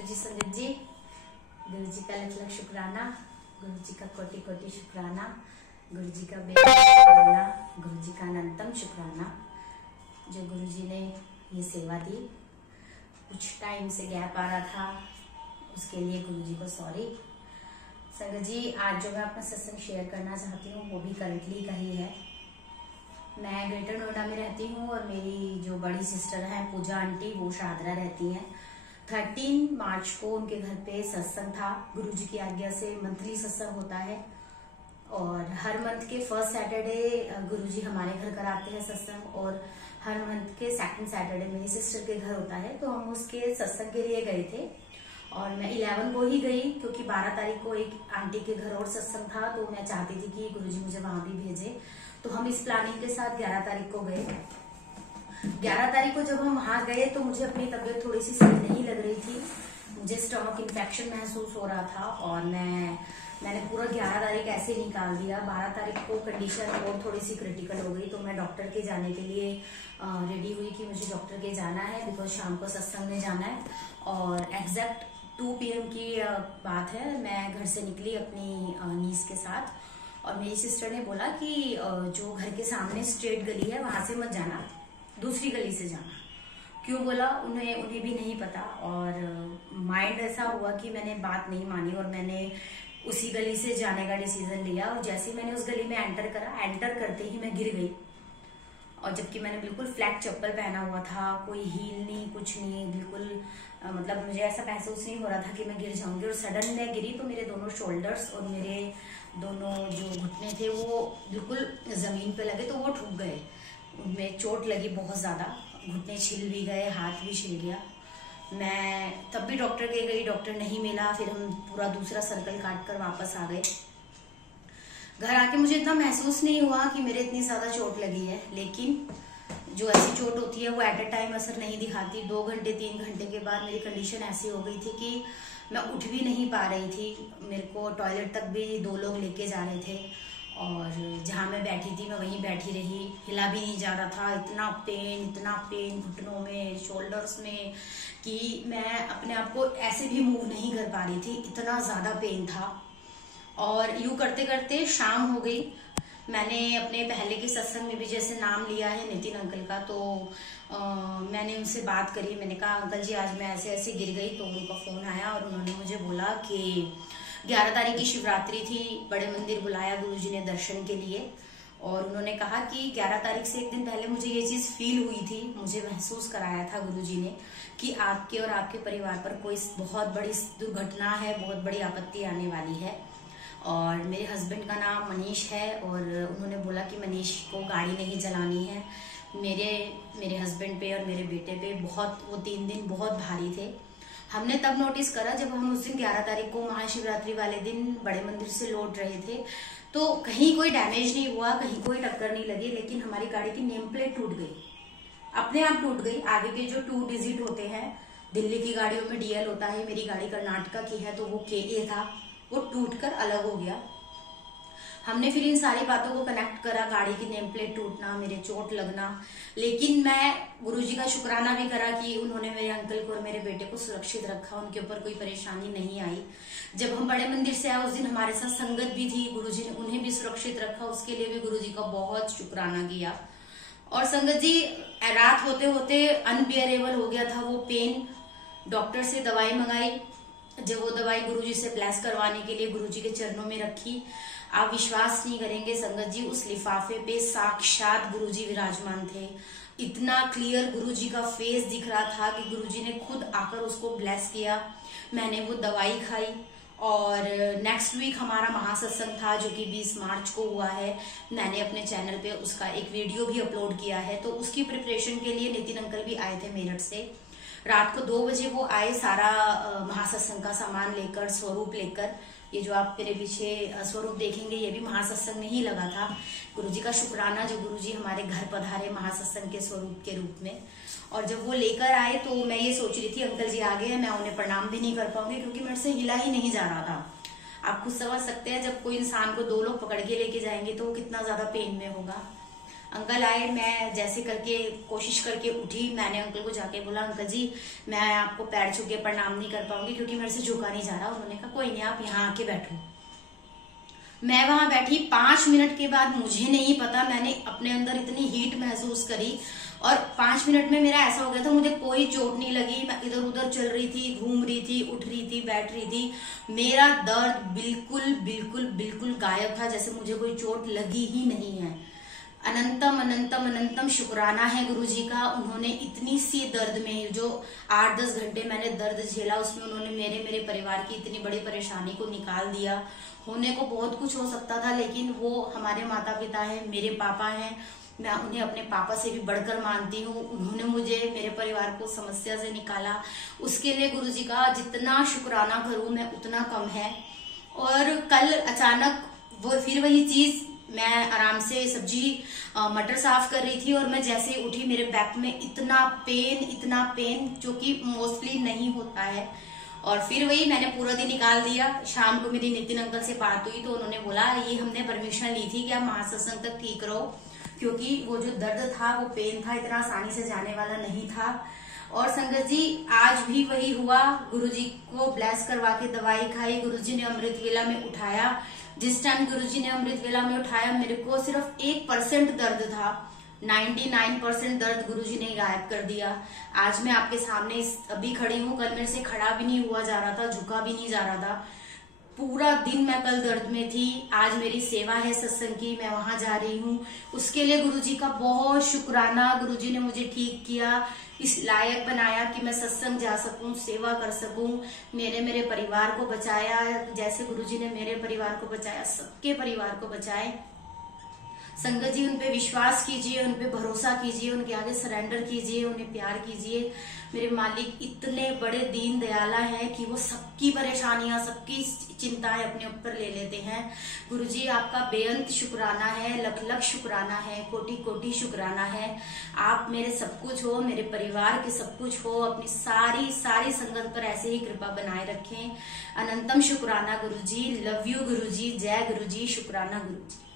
गुरु जी संगत जी, गुरु जी का लख लख शुक्राना, गुरु जी का कोटि कोटि शुक्राना, गुरु जी का बेहद शुक्राना, गुरु जी का अनंतम शुक्राना जो गुरु जी ने ये सेवा दी। कुछ टाइम से गैप आ रहा था, उसके लिए गुरु जी को सॉरी। संगत जी, आज जो मैं अपना सत्संग शेयर करना चाहती हूँ वो भी करंटली का ही है। मैं ग्रेटर नोएडा में रहती हूँ और मेरी जो बड़ी सिस्टर है पूजा आंटी, वो शाहदरा रहती हैं। 13 मार्च को उनके घर पे सत्संग था। गुरु जी की आज्ञा से मंथली सत्संग होता है और हर मंथ के फर्स्ट सैटरडे गुरु जी हमारे घर कराते हैं सत्संग, और हर मंथ के सेकंड सैटरडे मेरी सिस्टर के घर होता है। तो हम उसके सत्संग के लिए गए थे और मैं 11 को ही गई, क्योंकि 12 तारीख को एक आंटी के घर और सत्संग था, तो मैं चाहती थी कि गुरु जी मुझे वहां भी भेजे। तो हम इस प्लानिंग के साथ 11 तारीख को गए। 11 तारीख को जब हम वहां गए तो मुझे अपनी तबीयत थोड़ी सी सही नहीं लग रही थी, मुझे स्टमक इन्फेक्शन महसूस हो रहा था और मैंने पूरा 11 तारीख ऐसे निकाल दिया। 12 तारीख को कंडीशन और थोड़ी सी क्रिटिकल हो गई, तो मैं डॉक्टर के जाने के लिए रेडी हुई कि मुझे डॉक्टर के जाना है, बिकॉज शाम को सत्संग में जाना है। और एग्जैक्ट 2 PM की बात है, मैं घर से निकली अपनी नीस के साथ, और मेरी सिस्टर ने बोला कि जो घर के सामने स्ट्रेट गली है वहां से मत जाना, दूसरी गली से जाना। क्यों बोला उन्हें भी नहीं पता, और माइंड ऐसा हुआ कि मैंने बात नहीं मानी और मैंने उसी गली से जाने का डिसीजन लिया। और जैसे मैंने उस गली में एंटर करते ही मैं गिर गई, और जबकि मैंने बिल्कुल फ्लैट चप्पल पहना हुआ था, कोई हील नहीं, कुछ नहीं, बिल्कुल मतलब मुझे ऐसा महसूस नहीं हो रहा था कि मैं गिर जाऊंगी। और सडन मैं गिरी तो मेरे दोनों शोल्डर्स और मेरे दोनों जो घुटने थे वो बिल्कुल जमीन पे लगे, तो वो ठुक गए, उनमें चोट लगी बहुत ज्यादा, घुटने छिल भी गए, हाथ भी छिल गया। मैं तब भी डॉक्टर के गई, डॉक्टर नहीं मिला, फिर हम पूरा दूसरा सर्कल काट कर वापस आ गए। घर आके मुझे इतना महसूस नहीं हुआ कि मेरे इतनी ज्यादा चोट लगी है, लेकिन जो ऐसी चोट होती है वो एट अ टाइम असर नहीं दिखाती। 2 घंटे 3 घंटे के बाद मेरी कंडीशन ऐसी हो गई थी कि मैं उठ भी नहीं पा रही थी। मेरे को टॉयलेट तक भी 2 लोग लेके जा रहे थे, और जहाँ मैं बैठी थी मैं वहीं बैठी रही, हिला भी नहीं जा रहा था। इतना पेन घुटनों में, शोल्डर्स में, कि मैं अपने आप को ऐसे भी मूव नहीं कर पा रही थी, इतना ज्यादा पेन था। और यूं करते करते शाम हो गई। मैंने अपने पहले के सत्संग में भी जैसे नाम लिया है नितिन अंकल का, तो मैंने उनसे बात करी। मैंने कहा अंकल जी आज मैं ऐसे ऐसे गिर गई, तो उनका फोन आया और उन्होंने मुझे बोला कि 11 तारीख की शिवरात्रि थी, बड़े मंदिर बुलाया गुरुजी ने दर्शन के लिए, और उन्होंने कहा कि 11 तारीख से एक दिन पहले मुझे ये चीज फील हुई थी, मुझे महसूस कराया था गुरुजी ने कि आपके और आपके परिवार पर कोई बहुत बड़ी दुर्घटना है, बहुत बड़ी आपत्ति आने वाली है। और मेरे हस्बैंड का नाम मनीष है, और उन्होंने बोला कि मनीष को गाड़ी नहीं चलानी है। मेरे हस्बैंड पे और मेरे बेटे पे बहुत, वो 3 दिन बहुत भारी थे। हमने तब नोटिस करा जब हम उस दिन 11 तारीख को महाशिवरात्रि वाले दिन बड़े मंदिर से लौट रहे थे, तो कहीं कोई डैमेज नहीं हुआ, कहीं कोई टक्कर नहीं लगी, लेकिन हमारी गाड़ी की नेम प्लेट टूट गई, अपने आप टूट गई। आगे के जो 2 डिजिट होते हैं, दिल्ली की गाड़ियों में DL होता है, मेरी गाड़ी कर्नाटका की है तो वो KA था, वो टूटकर अलग हो गया। हमने फिर इन सारी बातों को कनेक्ट करा, गाड़ी की नेम प्लेट टूटना, मेरे चोट लगना, लेकिन मैं गुरुजी का शुक्राना भी करा कि उन्होंने मेरे अंकल को और मेरे बेटे को सुरक्षित रखा, उनके ऊपर कोई परेशानी नहीं आई। जब हम बड़े मंदिर से आए उस दिन हमारे साथ संगत भी थी, गुरुजी ने उन्हें भी सुरक्षित रखा, उसके लिए भी गुरुजी का बहुत शुक्राना किया। और संगत जी, रात होते होते अनबियरेबल हो गया था वो पेन। डॉक्टर से दवाई मंगाई, जब वो दवाई गुरुजी से ब्लेस करवाने के लिए गुरुजी के चरणों में रखी, आप विश्वास नहीं करेंगे संगत जी, उस लिफाफे पे साक्षात गुरुजी विराजमान थे। इतना क्लियर गुरुजी का फेस दिख रहा था कि गुरुजी ने खुद आकर उसको ब्लेस किया। मैंने वो दवाई खाई, और नेक्स्ट वीक हमारा महासत्संग था जो कि 20 मार्च को हुआ है। मैंने अपने चैनल पे उसका एक वीडियो भी अपलोड किया है, तो उसकी प्रिपरेशन के लिए नितिन अंकल भी आए थे मेरठ से। रात को 2 बजे वो आए, सारा महासत्संग का सामान लेकर, स्वरूप लेकर। ये जो आप मेरे पीछे स्वरूप देखेंगे ये भी महासत्संग में ही लगा था। गुरुजी का शुक्राना जो गुरुजी हमारे घर पधारे महासत्संग के स्वरूप के रूप में। और जब वो लेकर आए तो मैं ये सोच रही थी अंकल जी आ गए, मैं उन्हें प्रणाम भी नहीं कर पाऊंगी, क्योंकि मेरे से हिला ही नहीं जा रहा था। आप खुद समझ सकते हैं जब कोई इंसान को 2 लोग पकड़ के लेके जाएंगे तो वो कितना ज्यादा पेन में होगा। अंकल आए, मैं जैसे करके कोशिश करके उठी। मैंने अंकल को जाके बोला, अंकल जी मैं आपको पैर छू के प्रणाम नहीं कर पाऊंगी क्योंकि मेरे से झुका नहीं जा रहा। उन्होंने कहा कोई नहीं, आप यहाँ आके बैठो। मैं वहां बैठी। 5 मिनट के बाद मुझे नहीं पता, मैंने अपने अंदर इतनी हीट महसूस करी और 5 मिनट में मेरा ऐसा हो गया था, मुझे कोई चोट नहीं लगी। मैं इधर उधर चल रही थी, घूम रही थी, उठ रही थी, बैठ रही थी। मेरा दर्द बिल्कुल बिल्कुल बिल्कुल गायब था, जैसे मुझे कोई चोट लगी ही नहीं है। अनंतम अनंतम अनंतम शुक्राना है गुरुजी का। उन्होंने इतनी सी दर्द में, जो 8-10 घंटे मैंने दर्द झेला, उसमें उन्होंने मेरे परिवार की इतनी बड़ी परेशानी को निकाल दिया। होने को बहुत कुछ हो सकता था, लेकिन वो हमारे माता पिता हैं, मेरे पापा हैं। मैं उन्हें अपने पापा से भी बढ़कर मानती हूँ। उन्होंने मुझे, मेरे परिवार को समस्या से निकाला। उसके लिए गुरुजी का जितना शुक्राना करूं मैं उतना कम है। और कल अचानक वो फिर वही चीज, मैं आराम से सब्जी मटर साफ कर रही थी और मैं जैसे ही उठी मेरे बैक में इतना पेन जो कि मोस्टली नहीं होता है। और फिर वही मैंने पूरा दिन निकाल दिया। शाम को मेरी नितिन अंकल से बात हुई तो उन्होंने बोला ये हमने परमिशन ली थी कि आप महासत्संग तक ठीक रहो, क्योंकि वो जो दर्द था, वो पेन था, इतना आसानी से जाने वाला नहीं था। और संगत जी आज भी वही हुआ। गुरुजी को ब्लेस करवा के दवाई खाई, गुरुजी ने अमृत वेला में उठाया। जिस टाइम गुरुजी ने अमृत वेला में उठाया मेरे को सिर्फ 1% दर्द था, 99% दर्द गुरुजी ने गायब कर दिया। आज मैं आपके सामने अभी खड़ी हूँ, कल मेरे से खड़ा भी नहीं हुआ जा रहा था, झुका भी नहीं जा रहा था। पूरा दिन मैं कल दर्द में थी। आज मेरी सेवा है सत्संग की, मैं वहां जा रही हूँ। उसके लिए गुरुजी का बहुत शुक्राना। गुरुजी ने मुझे ठीक किया, इस लायक बनाया कि मैं सत्संग जा सकूं, सेवा कर सकूं, मेरे परिवार को बचाया। जैसे गुरुजी ने मेरे परिवार को बचाया, सबके परिवार को बचाए। संगत जी उन पे विश्वास कीजिए, उन पे भरोसा कीजिए, उनके आगे सरेंडर कीजिए, उन्हें प्यार कीजिए। मेरे मालिक इतने बड़े दीन दयाला हैं कि वो सबकी परेशानियां, सबकी चिंताएं अपने ऊपर ले लेते हैं। गुरुजी आपका बेअंत शुक्राना है, लख लख शुक्राना है, कोटि कोटि शुक्राना है। आप मेरे सब कुछ हो, मेरे परिवार के सब कुछ हो। अपनी सारी सारी संगत पर ऐसे ही कृपा बनाए रखें। अनंतम शुक्राना गुरुजी। लव यू गुरुजी। जय गुरुजी। शुक्राना गुरुजी।